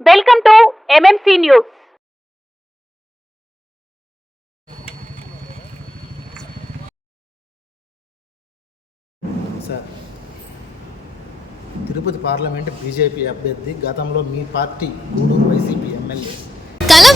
Welcome to MMC news sir Tirupati parliament BJP అభ్యర్థి గతంలో మీ పార్టీ Gudur YCP MLA.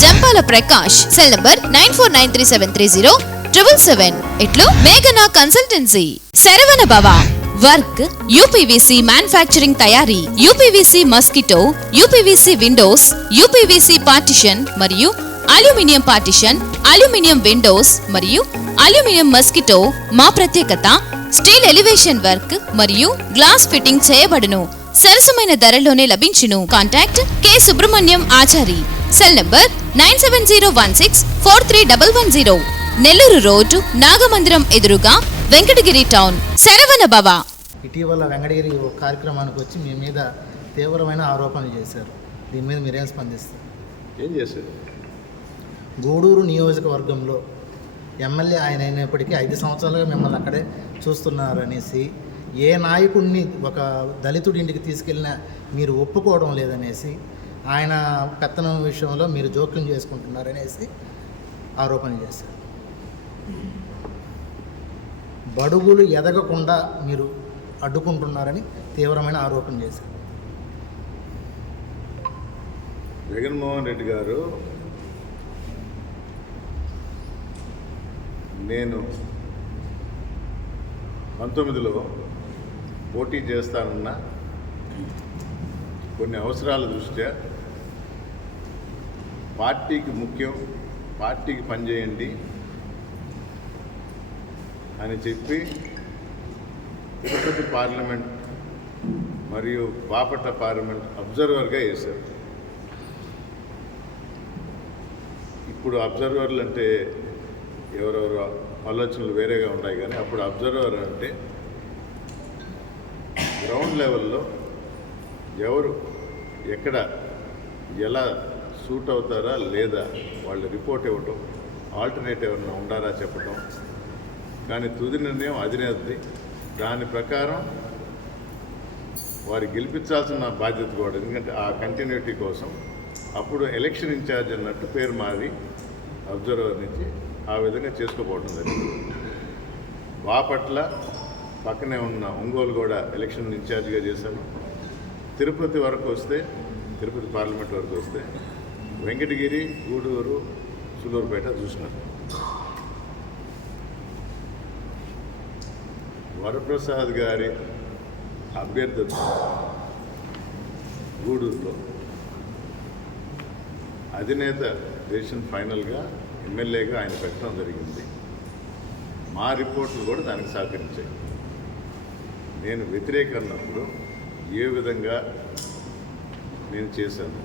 Jampala Prakash cell number nine four nine three seven three zero triple seven ఇట్లు మేఘనా consultancy. Saravana Bhava work UPVC manufacturing తయారీ UPVC mosquito UPVC windows UPVC partition మరియు aluminium partition aluminium windows మరియు aluminium mosquito మా ప్రత్యేకత steel elevation work మరియు glass fitting చేయబడును. సరసమైన ధరలోనే లభించును. Contact K. Subrahmanyam Achari. Cell number nine seven zero one six four three double one zero. Nellore road Nagamandiram ఎదురుగా వెంకటగిరి టౌన్. శరవణ భవ. ఇటీవల వెంకటగిరి కార్యక్రమానికి వచ్చి మీ మీద తీవ్రమైన ఆరోపణలు చేశారు. దీని మీద మీరేం స్పందిస్తారు? ఏం చేశారు? గూడూరు నియోజకవర్గంలో ఎమ్మెల్యే ఆయన అయినప్పటికీ ఐదు సంవత్సరాలుగా మిమ్మల్ని అక్కడే చూస్తున్నారు అనేసి ఏ నాయకుడిని ఒక దళితుడి ఇంటికి తీసుకెళ్ళినా మీరు ఒప్పుకోవడం లేదనేసి ఆయన పెత్తనం విషయంలో మీరు జోక్యం చేసుకుంటున్నారనేసి ఆరోపణ చేశారు. బడుగులు ఎదగకుండా మీరు అడ్డుకుంటున్నారని తీవ్రమైన ఆరోపణ చేశారు. జగన్మోహన్ రెడ్డి గారు నేను పంతొమ్మిదిలో పోటీ చేస్తానన్న కొన్ని అవసరాల దృష్ట్యా పార్టీకి ముఖ్యం పార్టీకి పనిచేయండి అని చెప్పి తిరుపతి పార్లమెంట్ మరియు బాపట్ల పార్లమెంట్ అబ్జర్వర్గా వేశారు. ఇప్పుడు అబ్జర్వర్లు అంటే ఎవరెవరు ఆలోచనలు వేరేగా ఉన్నాయి కానీ అప్పుడు అబ్జర్వర్ అంటే గ్రౌండ్ లెవెల్లో ఎవరు ఎక్కడ ఎలా సూట్ అవుతారా లేదా వాళ్ళ రిపోర్ట్ ఇవ్వటం ఆల్టర్నేట్ ఏమన్నా ఉండారా చెప్పటం. కానీ తుది నిర్ణయం అధినేతది. దాని ప్రకారం వారి గెలిపించాల్సిన బాధ్యత కూడా ఎందుకంటే ఆ కంటిన్యూటీ కోసం అప్పుడు ఎలక్షన్ ఇన్ఛార్జ్ అన్నట్టు పేరు మారి అబ్జర్వర్ నుంచి ఆ విధంగా చేసుకోపోవడం జరిగింది. బాపట్ల పక్కనే ఉన్న ఒంగోలు కూడా ఎలక్షన్ ఇన్ఛార్జ్గా చేశాను తిరుపతి వరకు వస్తే తిరుపతి పార్లమెంట్ వరకు వస్తే వెంకటగిరి గూడూరు సులూరుపేట చూసినాను వరప్రసాద్ గారి అభ్యర్థులు గూడూరులో. అధినేత దేశం ఫైనల్గా ఎమ్మెల్యేగా ఆయన పెట్టడం జరిగింది. మా రిపోర్ట్లు కూడా దానికి సహకరించాయి. నేను వ్యతిరేక అన్నప్పుడు ఏ విధంగా నేను చేశాను?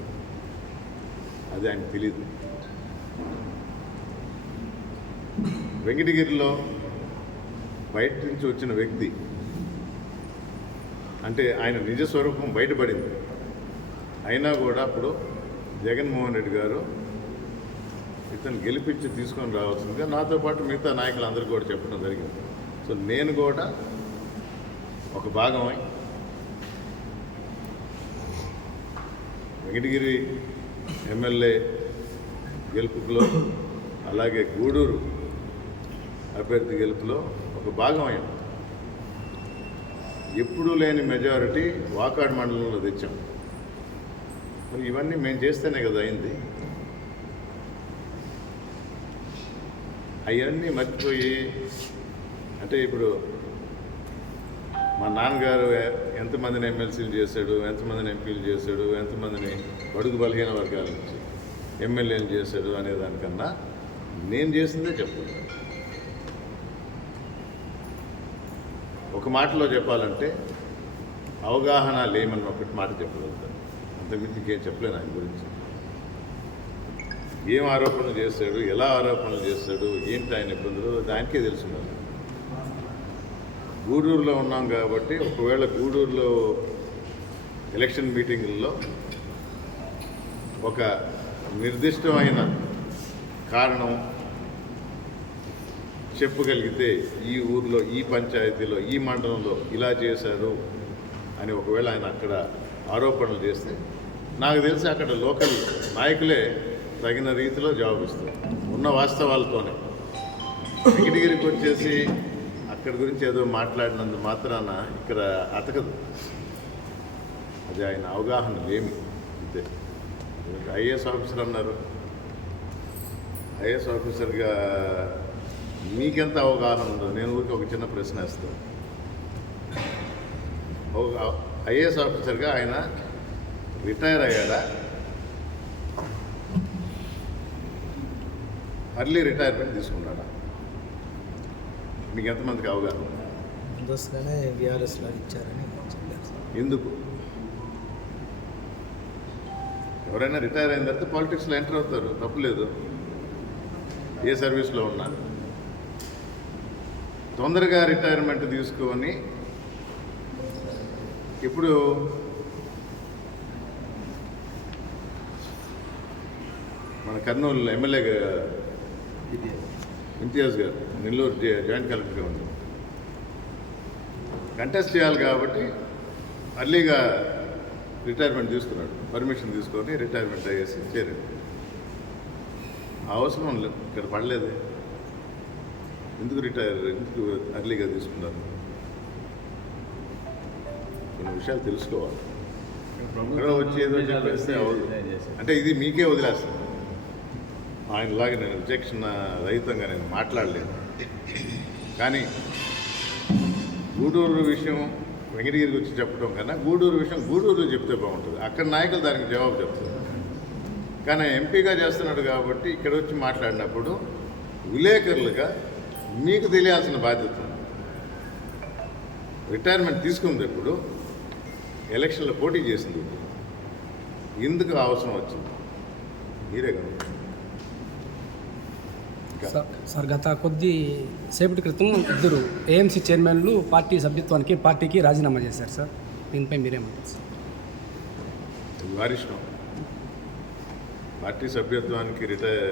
అది ఆయన తెలియదు వెంకటగిరిలో బయట నుంచి వచ్చిన వ్యక్తి అంటే ఆయన నిజ స్వరూపం బయటపడింది. అయినా కూడా అప్పుడు జగన్మోహన్ రెడ్డి గారు ఇతను గెలిపించి తీసుకొని రావాల్సిందిగా నాతో పాటు మిగతా నాయకులందరికీ కూడా చెప్పడం జరిగింది. సో నేను కూడా ఒక భాగమై వెంకటగిరి ఎమ్మెల్యే గెలుపులో అలాగే గూడూరు అభ్యర్థి గెలుపులో ఒక భాగమయ్యాం ఎప్పుడూ లేని మెజారిటీ వాకాడ్ మండలంలో తెచ్చాం. మరి ఇవన్నీ మేము చేస్తేనే కదా అయింది. అవన్నీ మర్చిపోయి అంటే ఇప్పుడు మా నాన్నగారు ఎంతమందిని ఎమ్మెల్సీలు చేశాడు ఎంతమందిని ఎంపీలు చేశాడు ఎంతమందిని బడుగు బలహీన వర్గాల నుంచి ఎమ్మెల్యేలు చేశాడు అనే దానికన్నా నేను చేసిందే చెప్తున్నాను ఒక మాటలో చెప్పాలంటే అవగాహన లేమని ఒకటి మాట చెప్పగలుగుతాను. అంతకుమించి ఇంకేం చెప్పలేను ఆయన గురించి. ఏం ఆరోపణలు చేశాడు ఎలా ఆరోపణలు చేస్తాడు ఏంటి ఆయన ఇబ్బందులు దానికే తెలుసు గూడూరులో ఉన్నాం కాబట్టి ఒకవేళ గూడూరులో ఎలక్షన్ మీటింగుల్లో ఒక నిర్దిష్టమైన కారణం చెప్పగలిగితే ఈ ఊర్లో ఈ పంచాయతీలో ఈ మండలంలో ఇలా చేశారు అని ఒకవేళ ఆయన అక్కడ ఆరోపణలు చేస్తే నాకు తెలిసి అక్కడ లోకల్ నాయకులే తగిన రీతిలో జవాబిస్తారు. ఉన్న వాస్తవాలతోనే. వెంకటగిరికి వచ్చేసి ఇక్కడ గురించి ఏదో మాట్లాడినందు మాత్రాన ఇక్కడ అతకదు. అది ఆయన అవగాహన లేమి అంతే. ఐఏఎస్ ఆఫీసర్ అన్నారు. ఐఏఎస్ ఆఫీసర్గా మీకెంత అవగాహన ఉందో నేను ఊరికి ఒక చిన్న ప్రశ్న వేస్తాను ఒక ఐఏఎస్ ఆఫీసర్గా ఆయన రిటైర్ అయ్యాడా? అర్లీ రిటైర్మెంట్ తీసుకున్నాడా? మీకు ఎంతమందికి అవగాహన? ముందస్తుగానే విఆర్ఎస్ లాగా ఇచ్చారని చెప్పారు. ఎందుకు? ఎవరైనా రిటైర్ అయిన తర్వాత పాలిటిక్స్లో ఎంటర్ అవుతారు. తప్పులేదు ఏ సర్వీస్లో ఉన్నా. తొందరగా రిటైర్మెంట్ తీసుకొని ఇప్పుడు మన కర్నూలు ఎమ్మెల్యే ఇంతియాజ్ గారు నెల్లూరు జాయింట్ కలెక్టర్గా ఉంది. కంటెస్ట్ చేయాలి కాబట్టి అర్లీగా రిటైర్మెంట్ తీసుకున్నాడు. పర్మిషన్ తీసుకొని రిటైర్మెంట్ అయ్యేసి చేరాడు అవసరం లే- ఇక్కడ పడలేదు. ఎందుకు రిటైర్ ఎందుకు అర్లీగా తీసుకున్నారు? కొన్ని విషయాలు తెలుసుకోవాలి. వచ్చి ఏదో చెప్పేస్తే అంటే ఇది మీకే వదిలేస్తాను ఆయనలాగా నేను విచక్షణ రహితంగా నేను మాట్లాడలేను కానీ గూడూరు విషయం వెంకటగిరికి వచ్చి చెప్పడం కన్నా గూడూరు విషయం గూడూరులో చెప్తే బాగుంటుంది. అక్కడ నాయకులు దానికి జవాబు చెప్తారు. కానీ ఎంపీగా చేస్తున్నాడు కాబట్టి ఇక్కడ వచ్చి మాట్లాడినప్పుడు విలేకరులుగా మీకు తెలియాల్సిన బాధ్యత రిటైర్మెంట్ తీసుకుంది ఎప్పుడు ఎలక్షన్లో పోటీ చేసింది. ఇప్పుడు ఎందుకు అవసరం వచ్చింది. మీరే కనుక సార్- సార్ గత కొద్ది సేపటి క్రితం ఇద్దరు ఏఎంసీ చైర్మన్లు పార్టీ సభ్యత్వానికి పార్టీకి రాజీనామా చేశారు సార్. దీనిపై మీరేమంటారు సార్? ఇది వారి ఇష్టం పార్టీ సభ్యత్వానికి రిటైర్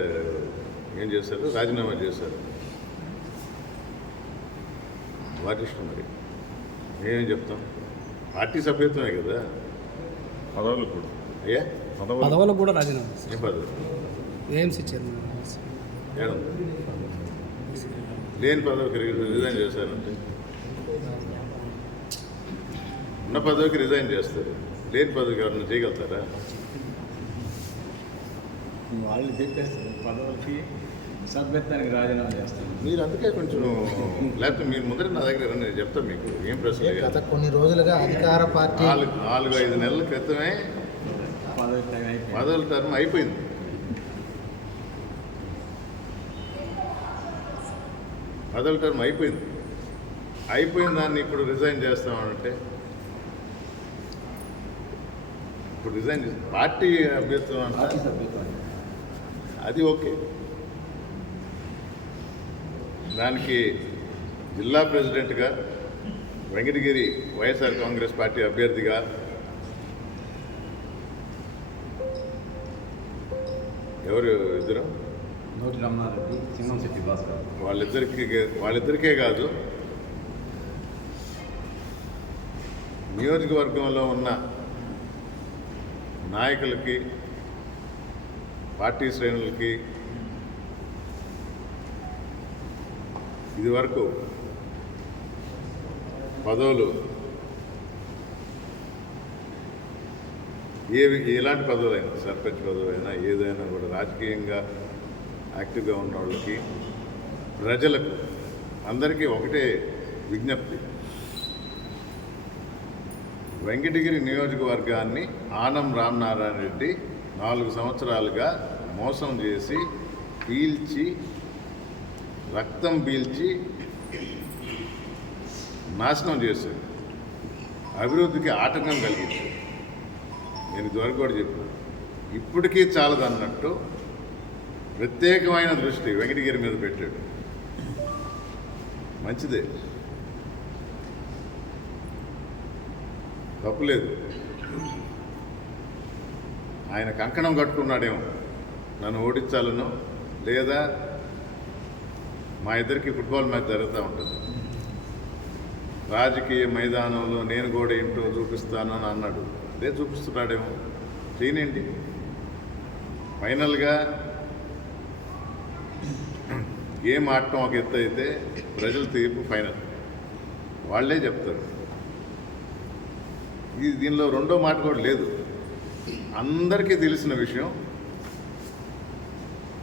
ఏం చేశారు? రాజీనామా చేశారు. వారి ఇష్టం మరి. మేమేం చెప్తాం? పార్టీ సభ్యత్వమే కదా. పదవులు కూడా. అయ్యా పదవులకు. కూడా రాజీనామా చేశారు. ఏం పదవి ఏఎంసీ చైర్మన్. ఏడుంది లేని పదవికి రిజైన్ చేశారంటే? ఉన్న పదవికి రిజైన్ చేస్తారు. లేని పదవికి ఎవరన్నా చేయగలుగుతారా? వాళ్ళు చెప్పేస్తారు పదవులకి సభ్యత్వానికి రాజీనామా చేస్తాను మీరు అందుకే కొంచెం లేకపోతే మీరు ముందర నా దగ్గర రండి, నేను చెప్తాను మీకు. ఏం ప్రశ్న. గత కొన్ని రోజులుగా అధికార పార్టీ నాలుగు నాలుగు ఐదు నెలల క్రితమే పదవి టైం అయిపోయింది. పదవుల టర్మ్ అయిపోయింది. అయిపోయిన దాన్ని ఇప్పుడు రిజైన్ చేస్తామంటే ఇప్పుడు రిజైన్ చేసి పార్టీ అభ్యర్థం అది ఓకే. దానికి జిల్లా ప్రెసిడెంట్గా వెంకటగిరి వైఎస్ఆర్ కాంగ్రెస్ పార్టీ అభ్యర్థిగా ఎవరు ఇద్దరు? నోటి రమణారెడ్డి సింగంశెట్టి భాస్కర్. వాళ్ళిద్దరికి వాళ్ళిద్దరికే కాదు నియోజకవర్గంలో ఉన్న నాయకులకి పార్టీ శ్రేణులకి ఇదివరకు పదవులు ఏవి ఎలాంటి పదవులైనా సర్పంచ్ పదవైనా ఏదైనా కూడా రాజకీయంగా యాక్టివ్గా ఉన్న వాళ్ళకి ప్రజలకు అందరికీ ఒకటే విజ్ఞప్తి. వెంకటగిరి నియోజకవర్గాన్ని ఆనం రామనారాయణ రెడ్డి నాలుగు సంవత్సరాలుగా మోసం చేసి పీల్చి రక్తం పీల్చి నాశనం చేశాడు అభివృద్ధికి ఆటంకం కలిగించారు. నేను ఇదివరకు కూడా చెప్పాను ఇప్పటికీ చాలదన్నట్టు ప్రత్యేకమైన దృష్టి వెంకటగిరి మీద పెట్టాడు. మంచిదే. తప్పులేదు ఆయన కంకణం కట్టుకున్నాడేమో. నన్ను ఓడించాలను లేదా మా ఇద్దరికి ఫుట్బాల్ మ్యాచ్ జరుగుతూ ఉంటుంది. రాజకీయ మైదానంలో నేను కూడా ఏంటో చూపిస్తాను అని అన్నాడు. అదే చూపిస్తున్నాడేమో. చేయనండి ఫైనల్గా ఏం ఆడటం ఒక ఎత్తు అయితే ప్రజల తీర్పు ఫైనల్. వాళ్ళే చెప్తారు. ఇది దీనిలో రెండో మాట కూడా లేదు. అందరికీ తెలిసిన విషయం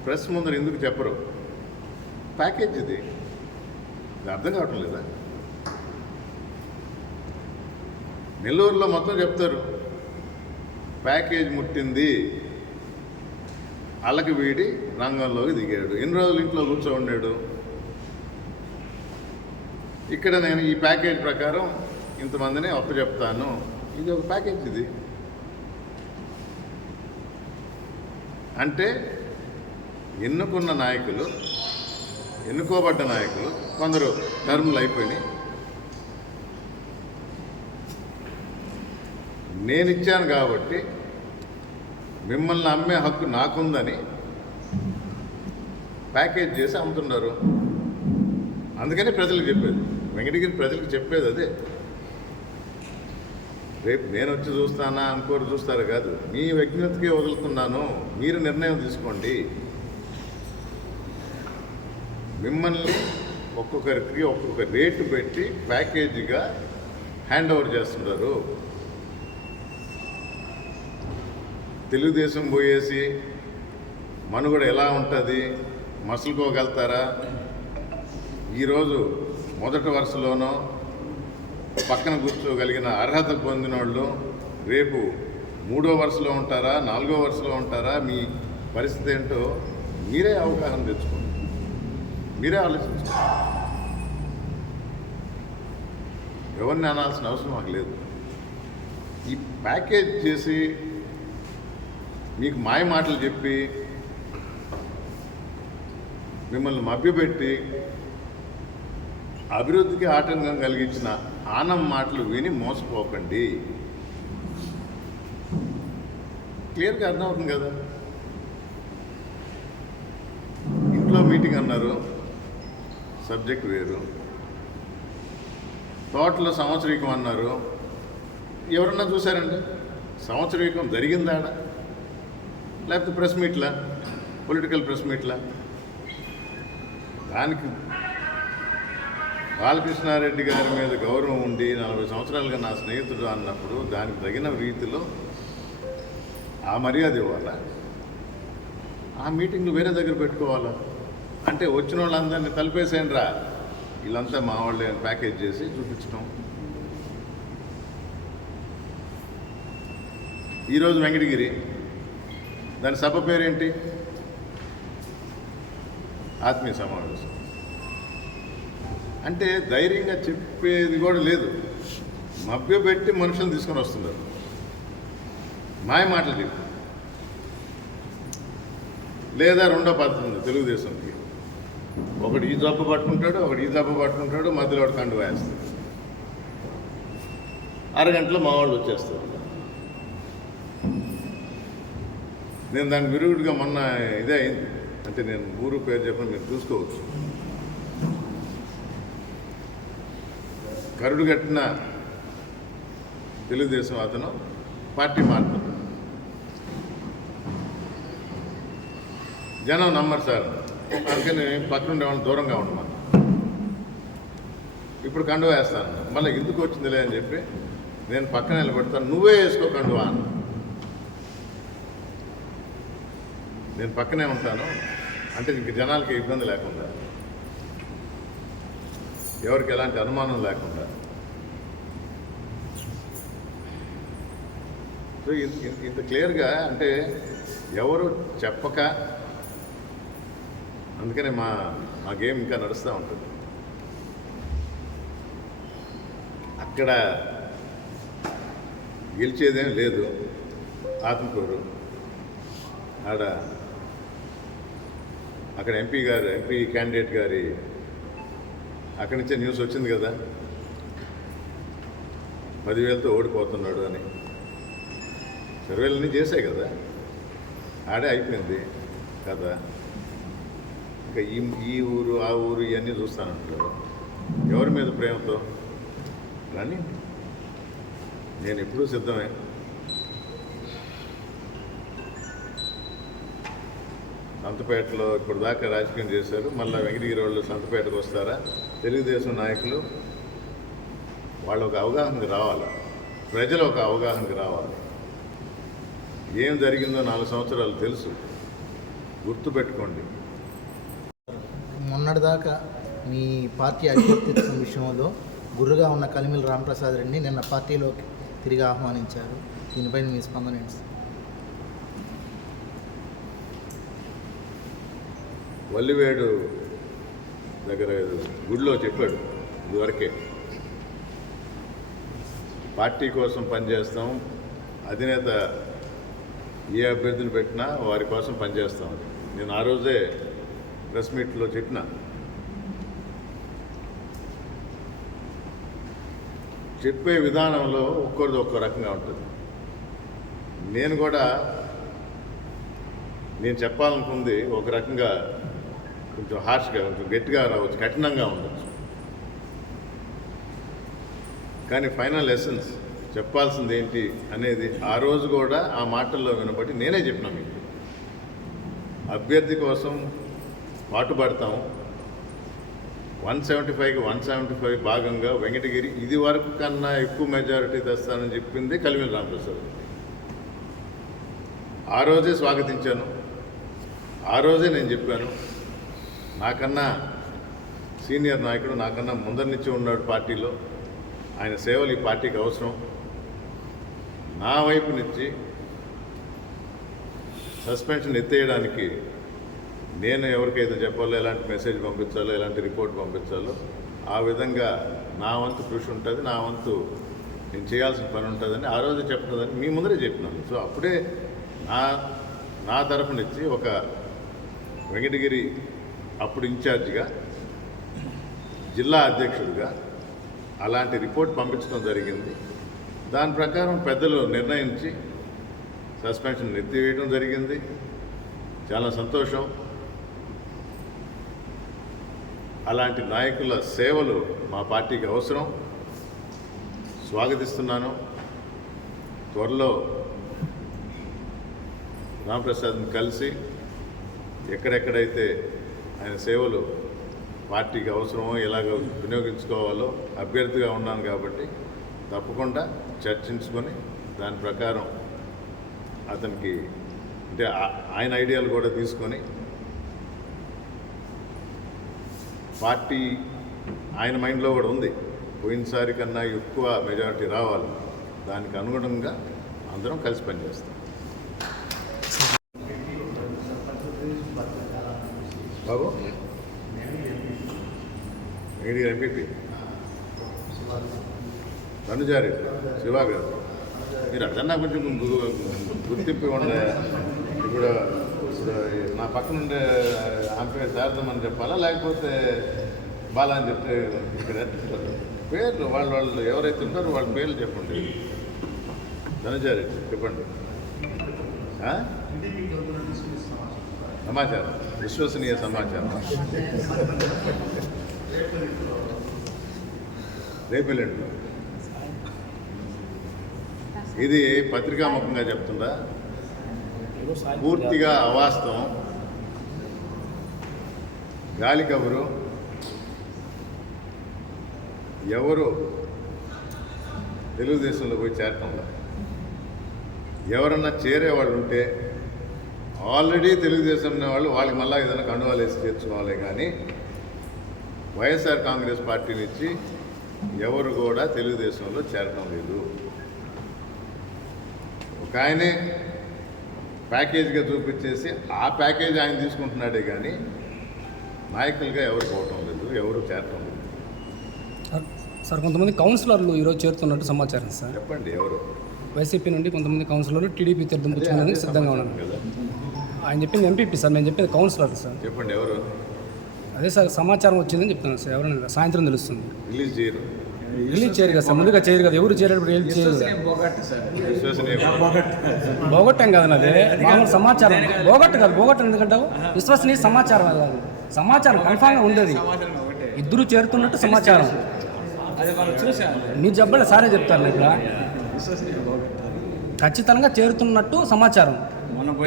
ప్రెస్ ముందర ఎందుకు చెప్పరు? ప్యాకేజ్ ఇది. ఇది అర్థం కావటం లేదా? నెల్లూరులో మొత్తం చెప్తారు. ప్యాకేజ్ ముట్టింది. అలకి వీడి రంగంలోకి దిగాడు. ఎన్ని రోజులు ఇంట్లో కూర్చో ఉండాడు ఇక్కడ నేను ఈ ప్యాకేజ్ ప్రకారం ఇంతమందిని అప్పు చెప్తాను ఇది ఒక ప్యాకేజ్ ఇది. అంటే ఎన్నుకున్న నాయకులు ఎన్నుకోబడ్డ నాయకులు కొందరు టర్ములు అయిపోయినాయి. నేను ఇచ్చాను కాబట్టి మిమ్మల్ని అమ్మే హక్కు నాకుందని ప్యాకేజ్ చేసి అమ్ముతున్నారు. అందుకని ప్రజలకు చెప్పేది. వెంకటగిరి ప్రజలకు చెప్పేది అదే. రేపు నేను వచ్చి చూస్తానా అనుకోరు చూస్తారు కాదు. మీ వ్యక్తిగతకే వదులుతున్నాను. మీరు నిర్ణయం తీసుకోండి. మిమ్మల్ని ఒక్కొక్కరికి ఒక్కొక్క రేటు పెట్టి ప్యాకేజీగా హ్యాండ్ ఓవర్ చేస్తున్నారు తెలుగుదేశం పోయేసి మనుగడ ఎలా ఉంటుంది? మసులుకోగలుగుతారా? ఈరోజు మొదటి వరుసలోనో పక్కన కూర్చోగలిగిన అర్హత పొందిన వాళ్ళు రేపు మూడో వరుసలో ఉంటారా నాలుగో వరుసలో ఉంటారా? మీ పరిస్థితి ఏంటో మీరే అవగాహన తెచ్చుకోండి. మీరే ఆలోచించుకోండి. ఎవరిని అనాల్సిన అవసరం మాకు లేదు. ఈ ప్యాకేజ్ చేసి మీకు మాయ మాటలు చెప్పి మిమ్మల్ని మభ్యపెట్టి అభివృద్ధికి ఆటంకం కలిగించిన ఆనం మాటలు విని మోసపోకండి. క్లియర్గా అర్థమవుతుంది కదా? ఇంట్లో మీటింగ్ అన్నారు సబ్జెక్ట్ వేరు. తోటలో సంవత్సరీకం అన్నారు. ఎవరన్నా చూసారండి సంవత్సరీకం జరిగిందా ఆడ? లేకపోతే ప్రెస్ మీట్లా? పొలిటికల్ ప్రెస్ మీట్లా? దానికి బాలకృష్ణారెడ్డి గారి మీద గౌరవం ఉండి నలభై సంవత్సరాలుగా నా స్నేహితుడు అన్నప్పుడు దానికి తగిన రీతిలో ఆ మర్యాద ఇవ్వాలా? ఆ మీటింగ్లు వేరే దగ్గర పెట్టుకోవాలా? అంటే వచ్చిన వాళ్ళందరినీ కలిపేసేయండి రా వీళ్ళంతా మా వాళ్ళే ప్యాకేజ్ చేసి చూపించడం ఈరోజు వెంకటగిరి. దాని సభ పేరేంటి? ఆత్మీయ సమావేశం. అంటే ధైర్యంగా చెప్పేది కూడా లేదు. మభ్యపెట్టి మనుషులను తీసుకొని వస్తున్నారు. మాయ మాటలు చెప్పు. లేదా రెండో పద్ధతి ఉంది తెలుగుదేశంకి. ఒకటి ఈ జబ్బు పట్టుకుంటాడు ఒకటి ఈ జబ్బు పట్టుకుంటాడు మధ్యలో ఒకటి కండు వేస్తాడు అరగంటలో మా వాళ్ళు వచ్చేస్తారు. నేను దాని విరుగుడిగా మొన్న ఇదే అయింది. అంటే నేను ఊరు పేరు చెప్పని మీరు చూసుకోవచ్చు. కరుడు కట్టిన తెలుగుదేశం అతను పార్టీ మారుతాడు జనం నమ్మరు సార్. అందుకని పక్కన వాళ్ళని దూరంగా ఉండమని. ఇప్పుడు కండువా వేస్తాను. మళ్ళీ ఎందుకు వచ్చిందిలే అని చెప్పి నేను పక్కన నిలబెడతాను. నువ్వే వేసుకో కండువా అని నేను పక్కనే ఉంటాను. అంటే ఇంక జనాలకి ఇబ్బంది లేకుండా. ఎవరికి ఎలాంటి అనుమానం లేకుండా. సో ఇంత- ఇంత- క్లియర్గా అంటే ఎవరు చెప్పక అందుకనే మా మా గేమ్ ఇంకా నడుస్తూ ఉంటుంది. అక్కడ గెలిచేదేం లేదు. ఆత్మకూరు. ఆడ అక్కడ ఎంపీ గారు ఎంపీ క్యాండిడేట్ గారి అక్కడి నుంచే న్యూస్ వచ్చింది కదా. పదివేలతో ఓడిపోతున్నాడు అని. సర్వేలన్నీ చేశాయి కదా. ఆడే అయిపోయింది కదా ఇంకా ఈ ఈ ఊరు ఆ ఊరు ఇవన్నీ చూస్తానంటారు ఎవరి మీద ప్రేమతో? కానీ నేను ఎప్పుడూ సిద్ధమే. సంతపేటలో ఇప్పుడు దాకా రాజకీయం చేశారు. మళ్ళీ వెంకటగిరి వాళ్ళు సంతపేటకు వస్తారా? తెలుగుదేశం నాయకులు వాళ్ళు ఒక అవగాహనకి రావాలి. ప్రజలు ఒక అవగాహనకి రావాలి. ఏం జరిగిందో నాలుగు సంవత్సరాలు తెలుసు. గుర్తుపెట్టుకోండి. మొన్నటిదాకా మీ పార్టీ అభ్యర్థిత్వం విషయంలో గురుగా ఉన్న కలిమిల రామప్రసాద్ రెడ్డిని నిన్న పార్టీలోకి తిరిగి ఆహ్వానించారు. దీనిపైన మీ స్పందన ఏంటి? వల్లివేడు దగ్గర గుడిలో చెప్పాడు ఇదివరకే. పార్టీ కోసం పనిచేస్తాం అధినేత ఏ అభ్యర్థిని పెట్టినా వారి కోసం పనిచేస్తాం నేను ఆ రోజే ప్రెస్ మీట్లో చెప్పిన. చెప్పే విధానంలో ఒక్కొక్కరిది ఒక్కో రకంగా ఉంటుంది. నేను కూడా నేను చెప్పాలనుకుంది ఒక రకంగా కొంచెం హార్ష్గా కొంచెం గట్టిగా రావచ్చు కఠినంగా ఉండొచ్చు. కానీ ఫైనల్ ఎసెన్స్ చెప్పాల్సింది ఏంటి అనేది ఆ రోజు కూడా ఆ మాటల్లో వినబట్టి నేనే చెప్పినా మీకు. అభ్యర్థి కోసం పాటుపడతాం. వన్ సెవెంటీ ఫైవ్కి వన్ సెవెంటీ ఫైవ్ భాగంగా వెంకటగిరి ఇది వరకు కన్నా ఎక్కువ మెజారిటీ తెస్తానని చెప్పింది కలిమిల రామప్రసాద్ ఆ రోజే స్వాగతించాను. ఆ రోజే నేను చెప్పాను. నాకన్నా సీనియర్ నాయకుడు నాకన్నా ముందరి నుంచి ఉన్నాడు పార్టీలో. ఆయన సేవలు ఈ పార్టీకి అవసరం. నా వైపు నుంచి సస్పెన్షన్ ఎత్తేయడానికి నేను ఎవరికైతే చెప్పాలో ఎలాంటి మెసేజ్ పంపించాలో ఎలాంటి రిపోర్ట్ పంపించాలో ఆ విధంగా నా వంతు కృషి ఉంటుంది నా వంతు నేను చేయాల్సిన పని ఉంటుందని ఆ రోజు చెప్తుందని మీ ముందరే చెప్పినాను. సో అప్పుడే నా నా తరఫునిచ్చి ఒక వెంకటగిరి అప్పుడు ఇన్ఛార్జిగా జిల్లా అధ్యక్షుడిగా అలాంటి రిపోర్ట్ పంపించడం జరిగింది. దాని ప్రకారం పెద్దలు నిర్ణయించి సస్పెన్షన్ ఎత్తివేయడం జరిగింది. చాలా సంతోషం. అలాంటి నాయకుల సేవలు మా పార్టీకి అవసరం. స్వాగతిస్తున్నాను. త్వరలో రామప్రసాద్ని కలిసి ఎక్కడెక్కడైతే ఆయన సేవలు పార్టీకి అవసరమో ఎలాగ వినియోగించుకోవాలో అభ్యర్థిగా ఉన్నాను కాబట్టి తప్పకుండా చర్చించుకొని దాని ప్రకారం అతనికి అంటే ఆయన ఐడియాలు కూడా తీసుకొని పార్టీ ఆయన మైండ్లో కూడా ఉంది. పోయినసారి కన్నా ఎక్కువ మెజారిటీ రావాలి. దానికి అనుగుణంగా అందరం కలిసి పనిచేస్తాం బాబు ఏడి ఎంపీపీ ధనుజారి శివా గారు మీరు అదన్నా కొంచెం గు- గుర్తింపు ఉండే ఇప్పుడు ఇప్పుడు నా పక్కన ఉండే ఆమె పేరు శారదమ్మని చెప్పాలా లేకపోతే బాలా అని చెప్తే ఇక్కడ పేర్లు వాళ్ళు వాళ్ళు ఎవరైతే ఉంటారో వాళ్ళ పేర్లు చెప్పండి ధనుజారి చెప్పండి ఆ? సమాచారం విశ్వసనీయ సమాచారం రేపెల్లండి ఇది పత్రికాముఖంగా చెప్తుందా? పూర్తిగా అవాస్తవం. గాలి కబురు. ఎవరు? తెలుగుదేశంలో పోయి చేరటంలో. ఎవరన్నా చేరే వాళ్ళు ఉంటే ఆల్రెడీ తెలుగుదేశం ఉన్న వాళ్ళు వాళ్ళకి మళ్ళీ ఏదైనా కండువాలు వేసి చేర్చుకోవాలి కానీ వైఎస్ఆర్ కాంగ్రెస్ పార్టీని ఇచ్చి ఎవరు కూడా తెలుగుదేశంలో చేరటం లేదు. ఒక ఆయనే ప్యాకేజ్గా చూపించేసి ఆ ప్యాకేజ్ ఆయన తీసుకుంటున్నాడే కానీ నాయకులుగా ఎవరు పోవటం లేదు ఎవరు చేరటం లేదు. సార్- కొంతమంది కౌన్సిలర్లు ఈరోజు చేరుతున్నట్టు సమాచారం సార్. చెప్పండి ఎవరు? వైసీపీ నుండి కొంతమంది కౌన్సిలర్లు టీడీపీ తీర్థం పుచ్చుకునేందుకు సిద్ధంగా ఉన్నారు. కదా. ఆయన చెప్పింది ఎంపీపీ సార్ మేము చెప్పింది కౌన్సిలర్ సార్. చెప్పండి ఎవరు? అదే సార్ సమాచారం వచ్చిందని చెప్తున్నాను సార్ ఎవరైనా సాయంత్రం తెలుస్తుంది. రిలీజ్ చేయరు. రిలీజ్ చేయరు కదా సార్ ముందుగా చేయరు కదా ఎవరు చేయలేప్పుడు రిలీజ్ చేయరు బొగట్టు సార్. విశ్వసనీయ. బోగొట్టాం. కదా అది మామూలు సమాచారం. బోగొట్టు కాదు బోగొట్టు ఎందుకంటావు? విశ్వసనీయ సమాచారం కాదు. సమాచారం కన్ఫామ్గా ఉండేది. సమాచారం ఒకటే. ఇద్దరు చేరుతున్నట్టు సమాచారం. అది మనం చూసాం మీరు చెప్పలే సారే చెప్తారు ఇక్కడ ఖచ్చితంగా చేరుతున్నట్టు సమాచారం.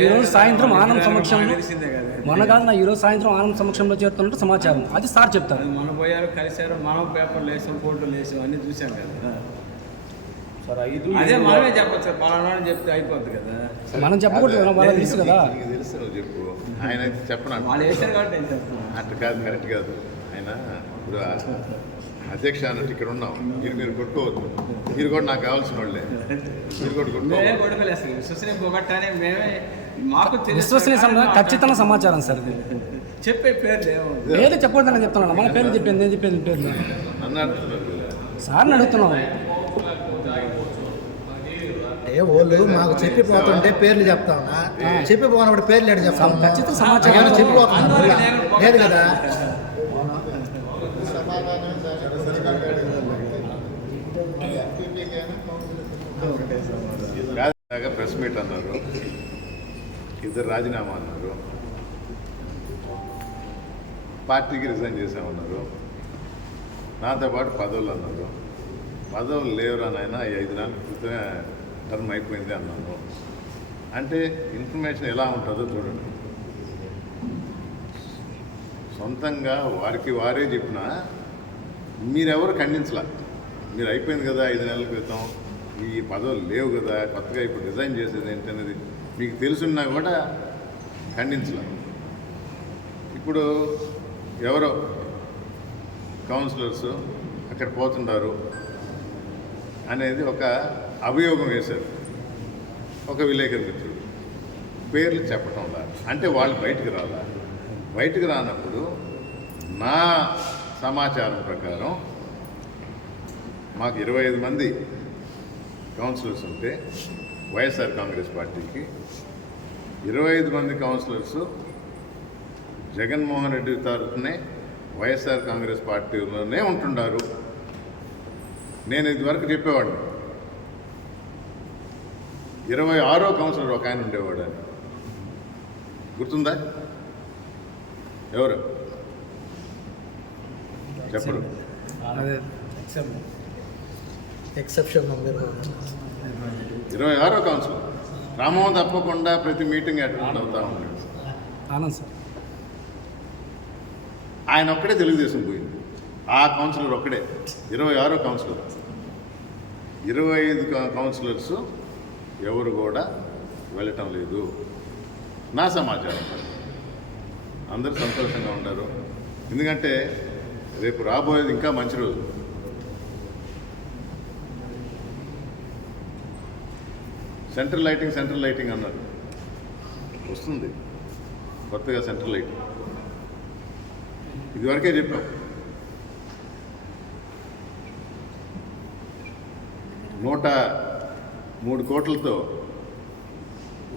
ఈరోజు సాయంత్రం ఆనంద్ సమక్షంలో తెలిసిందే కదా. మొన్న కాదు నా ఈరోజు సాయంత్రం ఆనంద్ సమక్షంలో చేరుతున్నట్టు సమాచారం. అది సార్ చెప్తారు. మనం పోయారు కలిసారు మనం పేపర్లు వేసాం ఫోటోలు వేసాం అన్ని చూసాం కదా. అదే మనమే చెప్పచ్చు పలానా అని చెప్తే అయిపోద్ది కదా. మనం చెప్పకూడదు కదా వాళ్ళకి తెలుసు కదా. తెలుసు నువ్వు చెప్పు. ఆయన చెప్పను? వాళ్ళు వేసారు కాబట్టి అట్లా కాదు కరెక్ట్ కాదు. ఆయన ఇప్పుడు అధ్యక్ష అన్నట్టు ఇక్కడ ఉన్నాం మీరు మీరు కొట్టుకోవద్దు. మీరు కూడా నాకు కావాల్సిన వాళ్ళే. మీరు కూడా సమాచారం ఖచ్చితంగా సమాచారం సార్. చెప్పే పేర్లు ఏమో పేర్లు చెప్పకూడదని చెప్తున్నాను. మన పేర్లు చెప్పింది నేను చెప్పింది కదా. సార్ని అడుగుతున్నాం ఏ వాళ్ళు మాకు చెప్పిపోతుంటే పేర్లు చెప్తా ఉన్నా చెప్పిపోనప్పుడు పేర్లు ఎక్కడ చెప్తా? ఖచ్చితంగా సమాచారం. చెప్పిపోతున్నా లేదు కదా? కాదు అన్నారు. ఇద్దరు రాజీనామా అన్నారు. పార్టీకి రిజైన్ చేసామన్నారు నాతో పాటు పదవులు అన్నారు. పదవులు లేవురా నాయన? ఐదు నెలల క్రితమే టర్మ్ అయిపోయింది అన్నాను. అంటే ఇన్ఫర్మేషన్ ఎలా ఉంటుందో చూడండి. సొంతంగా వారికి వారే చెప్పినా మీరెవరు ఖండించలా? మీరు అయిపోయింది కదా ఐదు నెలల క్రితం. ఈ పదవులు లేవు కదా కొత్తగా ఇప్పుడు డిజైన్ చేసేది ఏంటనేది మీకు తెలుసున్నా కూడా ఖండించలా. ఇప్పుడు ఎవరో కౌన్సిలర్స్ అక్కడ పోతున్నారు అనేది ఒక అభియోగం వేశారు. ఒక విలేకరి మిత్రుడు. పేర్లు చెప్పటంలా అంటే వాళ్ళు బయటికి రాలా. బయటికి రానప్పుడు నా సమాచారం ప్రకారం మాకు ఇరవై ఐదు మంది కౌన్సిలర్స్ ఉంటే వైఎస్ఆర్ కాంగ్రెస్ పార్టీకి ఇరవై ఐదు మంది కౌన్సిలర్స్ జగన్మోహన్ రెడ్డి తరఫునే వైఎస్ఆర్ కాంగ్రెస్ పార్టీలోనే ఉంటున్నారు. నేను ఇదివరకు చెప్పేవాడిని. ఇరవై ఆరో కౌన్సిలర్ ఒక ఆయన ఉండేవాడు అని. గుర్తుందా? ఎవరు? చెప్పరు అదే. ఎక్సెప్షన్ ఇరవై ఆరో కౌన్సిలర్ క్రమం తప్పకుండా ప్రతి మీటింగ్ అటెండ్ అవుతా ఉన్నాడు ఆనంద్ సార్. ఆయన ఒక్కడే తెలుగుదేశం పోయింది. ఆ కౌన్సిలర్ ఒక్కడే. ఇరవై ఆరో కౌన్సిలర్. ఇరవై ఐదు కౌన్సిలర్స్ ఎవరు కూడా వెళ్ళటం లేదు. నా సమాచారం అందరూ సంతోషంగా ఉన్నారు. ఎందుకంటే రేపు రాబోయేది ఇంకా మంచి రోజు. సెంట్రల్ లైటింగ్ సెంట్రల్ లైటింగ్ అన్నారు. వస్తుంది. కొత్తగా సెంట్రల్ లైటింగ్. ఇదివరకే చెప్పాం. నూట మూడు కోట్లతో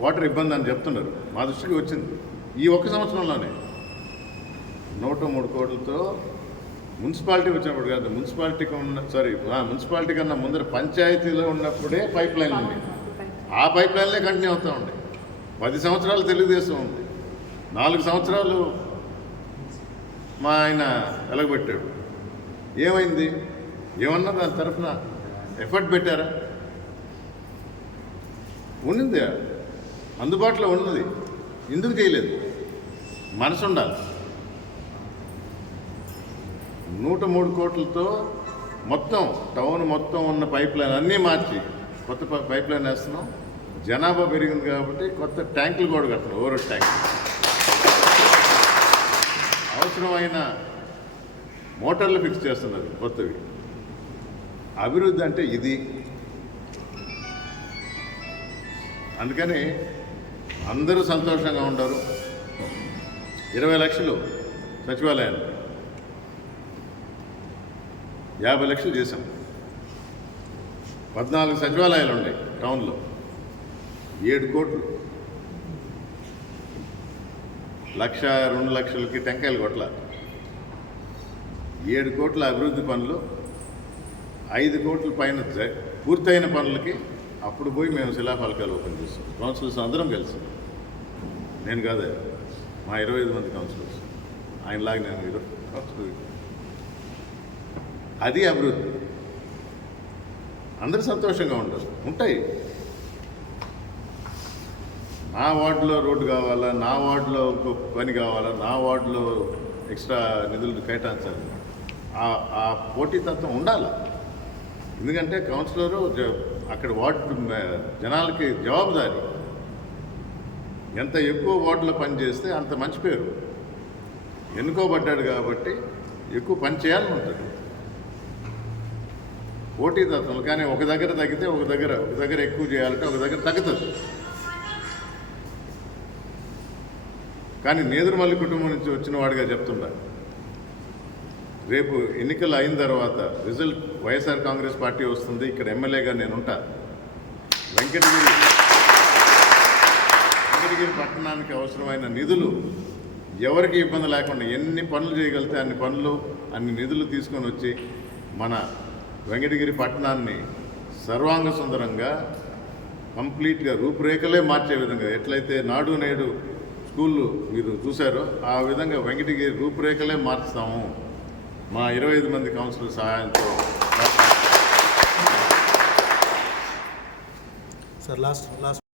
వాటర్ ఇబ్బంది అని చెప్తున్నారు. మా దృష్టికి వచ్చింది. ఈ ఒక్క సంవత్సరంలోనే నూట మూడు కోట్లతో మున్సిపాలిటీ వచ్చినప్పుడు కాదు మున్సిపాలిటీకి ఉన్న సారీ మున్సిపాలిటీ కన్నా ముందర పంచాయతీలో ఉన్నప్పుడే పైప్ లైన్ ఉంది ఆ పైప్ లైన్లే కంటిన్యూ అవుతూ ఉండే. పది సంవత్సరాలు తెలుగుదేశం ఉంది. నాలుగు సంవత్సరాలు మా ఆయన వెలగబెట్టాడు. ఏమైంది? ఏమన్నా దాని తరఫున ఎఫర్ట్ పెట్టారా? ఉండింది అందుబాటులో ఉన్నది. ఎందుకు చేయలేదు? మనసు ఉండాలి. నూట మూడు కోట్లతో మొత్తం టౌన్ మొత్తం ఉన్న పైప్ లైన్ అన్నీ మార్చి కొత్త పైప్ లైన్ వేస్తున్నాం. జనాభా పెరిగింది కాబట్టి కొత్త ట్యాంకులు కూడా కట్టడం ఓవర్ ట్యాంక్ అవసరమైన మోటార్లు ఫిక్స్ చేస్తున్నారు కొత్తవి. అభివృద్ధి అంటే ఇది. అందుకని అందరూ సంతోషంగా ఉండరు. ఇరవై లక్షలు సచివాలయాన్ని యాభై లక్షలు చేశాం. పద్నాలుగు సచివాలయాలు ఉన్నాయి టౌన్లో. ఏడు కోట్లు. లక్ష రెండు లక్షలకి టెంకాయలు కొట్ల. ఏడు కోట్ల అభివృద్ధి పనులు. ఐదు కోట్ల పైన పూర్తయిన పనులకి అప్పుడు పోయి మేము శిలాఫలకాలు ఓపెన్ చేస్తాం. కౌన్సిలర్స్ అందరం కలిసి. నేను కాదే మా ఇరవై ఐదు మంది కౌన్సిలర్స్. ఆయనలాగా నేను ఇరవై కౌన్సిలర్. అది అభివృద్ధి. అందరూ సంతోషంగా ఉంటారు. ఉంటాయి. నా వార్డులో రోడ్డు కావాలా నా వార్డులో పని కావాలా నా వార్డులో ఎక్స్ట్రా నిధులు కేటాయించాలి. ఆ- ఆ పోటీతత్వం ఉండాలి. ఎందుకంటే కౌన్సిలరు అక్కడ వార్డు జనాలకి జవాబుదారి. ఎంత ఎక్కువ వార్డులో పని చేస్తే అంత మంచి పేరు. ఎన్నుకోబడ్డాడు కాబట్టి ఎక్కువ పని చేయాలని ఉంటుంది. పోటీ తత్వం కానీ ఒక దగ్గర తగ్గితే ఒక దగ్గర ఒక దగ్గర ఎక్కువ చేయాలంటే ఒక దగ్గర తగ్గుతుంది. కానీ నేదురుమల్లి కుటుంబం నుంచి వచ్చిన వాడిగా చెప్తుండ రేపు ఎన్నికలు అయిన తర్వాత రిజల్ట్ వైఎస్ఆర్ కాంగ్రెస్ పార్టీ వస్తుంది ఇక్కడ ఎమ్మెల్యేగా నేనుంటా వెంకటగిరి వెంకటగిరి పట్టణానికి అవసరమైన నిధులు ఎవరికి ఇబ్బంది లేకుండా ఎన్ని పనులు చేయగలిగితే అన్ని పనులు అన్ని నిధులు తీసుకొని వచ్చి మన వెంకటగిరి పట్టణాన్ని సర్వాంగ సుందరంగా కంప్లీట్గా రూపురేఖలే మార్చే విధంగా ఎట్లయితే నాడు నేడు స్కూళ్ళు మీరు చూశారో ఆ విధంగా వెంకటగిరి రూపురేఖలే మార్చుతాము. మా ఇరవై ఐదు మంది కౌన్సిలర్ సహాయంతో సార్ లాస్ట్ లాస్ట్